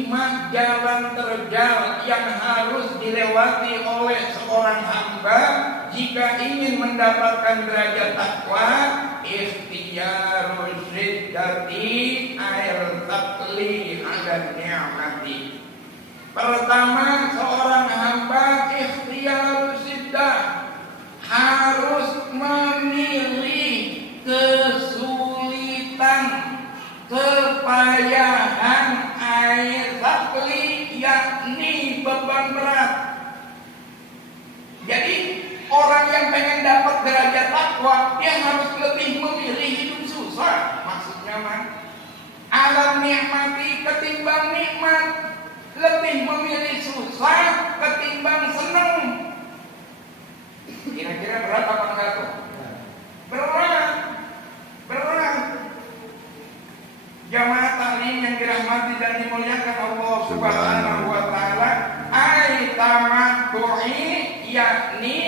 kelima jalan terjal yang harus dilewati oleh seorang hamba jika ingin mendapatkan derajat takwa, ikhtiyarul syiddati air taqli ala ni'mati. Pertama, seorang hamba ikhtiyarul syiddah harus memilih kesulitan, kepayahan air taqli, yakni beban berat. Jadi orang yang pengen dapat derajat takwa, dia harus lebih memilih hidup susah. Maksudnya mah alam nikmati ketimbang nikmat, lebih memilih susah ketimbang senang. Kira-kira berat apa enggak tuh? Berat. Jamaah taklim yang dirahmati dan dimuliakan Allah Subhanahu wa taala, ai tamattu'i, yakni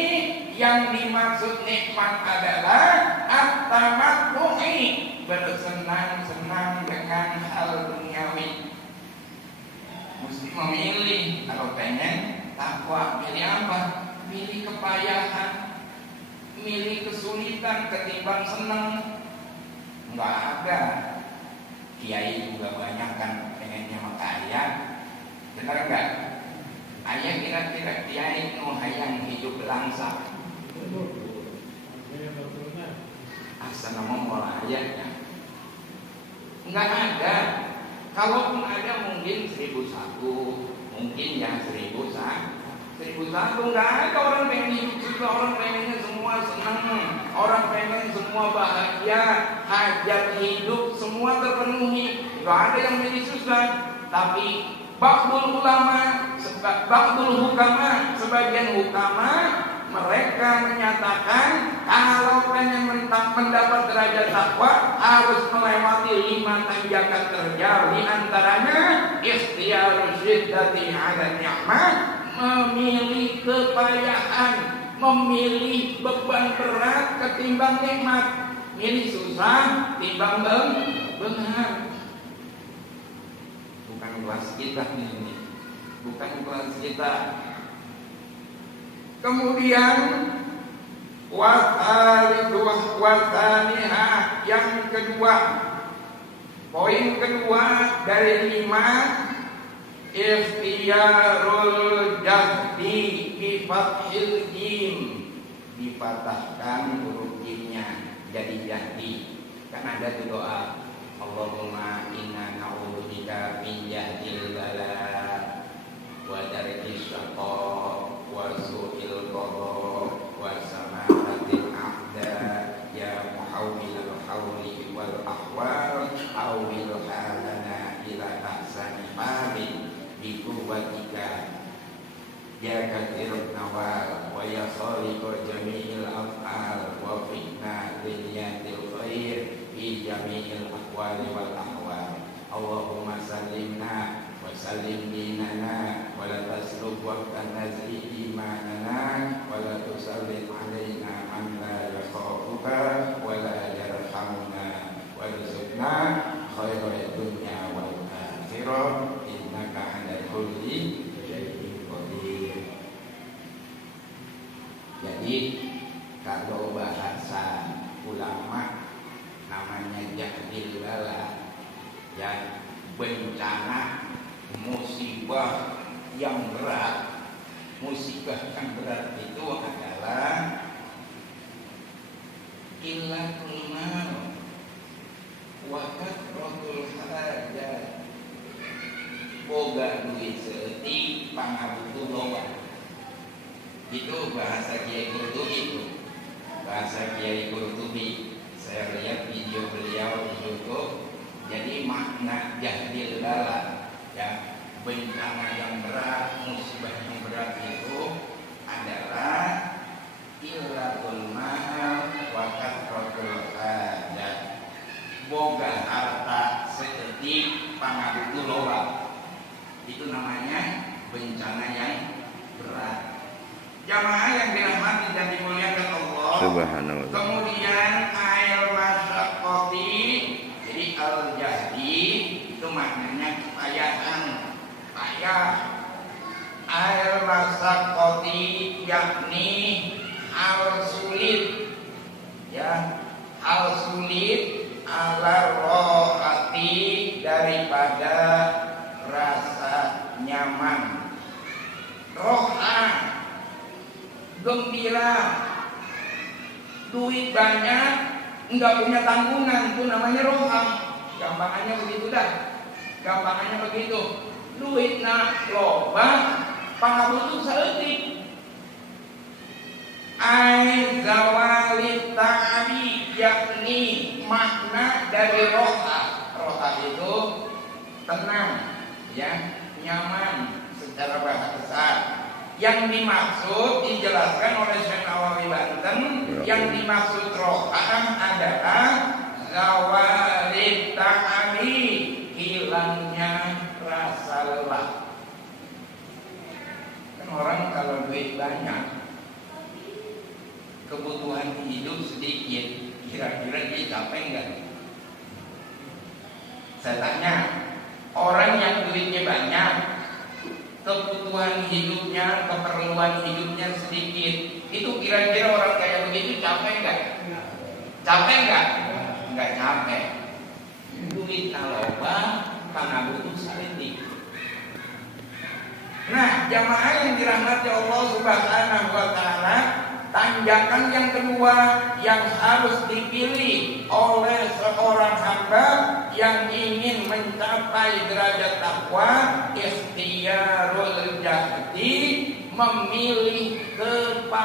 yang dimaksud nikmat adalah at-tamattu'i, bersenang-senang dengan hal duniawi. Mesti memilih. Kalau pengen takwa, milih apa? Milih kepayahan, milih kesulitan ketimbang senang. Enggak ada. Kiai juga banyak kan pengennya kaya, benar enggak? Ayah kira-kira kiai nu hayang hidup langsa. Asal nama mola ayahnya enggak ada. Kalaupun ada mungkin 1001, mungkin ya 1001 enggak ada. Orang pengen hidup susah, orang pengennya semua senang, orang pengen semua bahagia, hajat hidup semua terpenuhi. Enggak ada yang menjadi susah. Tapi ba'dul hukama, sebagian hukama mereka menyatakan kalau pengen mendapat derajat takwa harus melewati 5 tanjakan terjal. Di antaranya ikhtiyarul syiddati 'ala ni'mah, memilih kepayahan, memilih beban berat ketimbang nikmat, milih susah timbang benar. Bukan kelas kita ini, bukan kelas kita. Kemudian wasaniha, yang kedua, poin kedua dari 5, ikhtiyarul jahdi bi fathil jim, dipatahkan huruf jimnya jadi jahdi. Kan ada tuh doa, Allahumma inna na'udzubika min jahdil bala wa darkis syaqa wa su'il qada wa sama'atil a'da ya muhawwilal hawli wal ahwal awil halana ila ahsani halin bi quwwatika ya katsirun nawal wa ya khaliqul jami'il af'al wa fitna liniyatil khair fi jami'il aqwali wal ahwal. Allahumma sallimna wa sallim dinana wa la tasluk waqtan nazri imanana wa la tusallit alaina man la yakhafuka wa la yarhamuna wa rizqna khairal dunya wal akhirah innaka 'ala kulli syai'in qadir. Jadi kalau bahasa ulama namanya jahdil bala, ya bencana, musibah yang berat. Musibah yang berat itu adalah illatul mal wa kathratul hajat, boga duit seutik pangabutuh loba. Itu bahasa Kiai Qurtubi itu. Bahasa Kiai Qurtubi. Saya lihat video beliau di YouTube. Jadi makna jahdil bala, ya, bencana yang berat, musibah yang berat itu adalah illatul mal wa kathratul hajat, boga harta seketik pangabutuh loba. Itu namanya bencana yang berat. Jamaah yang dirahmati dan dimuliakan Allah Subhanahu wa ta'ala. Kemudian air masyaqqati, jadi al-jahdi itu maknanya kepayahan, nyaman, roha, gembira, duit banyak, nggak punya tanggungan, itu namanya roha. Gampangannya begitu dah, gampangannya begitu. Duit nak loba, pangabutuh saeutik. Ai zawali ta'abi, yakni makna dari roha. Roha itu tenang, ya, nyaman secara bahasa. Yang dimaksud dijelaskan oleh Syekh Nawawi Banten, yang dimaksud roha adalah zawali ta'abi, hilangnya rasa lelah. Kan orang kalau duit banyak, kebutuhan hidup sedikit, kira-kira dia capek enggak? Saya tanya, orang yang duitnya banyak, kebutuhan hidupnya, keperluan hidupnya sedikit, itu kira-kira orang kayak begitu capek enggak? Capek enggak? Enggak capek. Duit naloba, pangabutuh salitik. Nah, jamaah yang dirahmati Allah Subhanahu wa Ta'ala, tanjakan yang kedua yang harus dipilih oleh seorang hamba yang ingin mencapai derajat takwa, ikhtiyarul jahdi, memilih kepada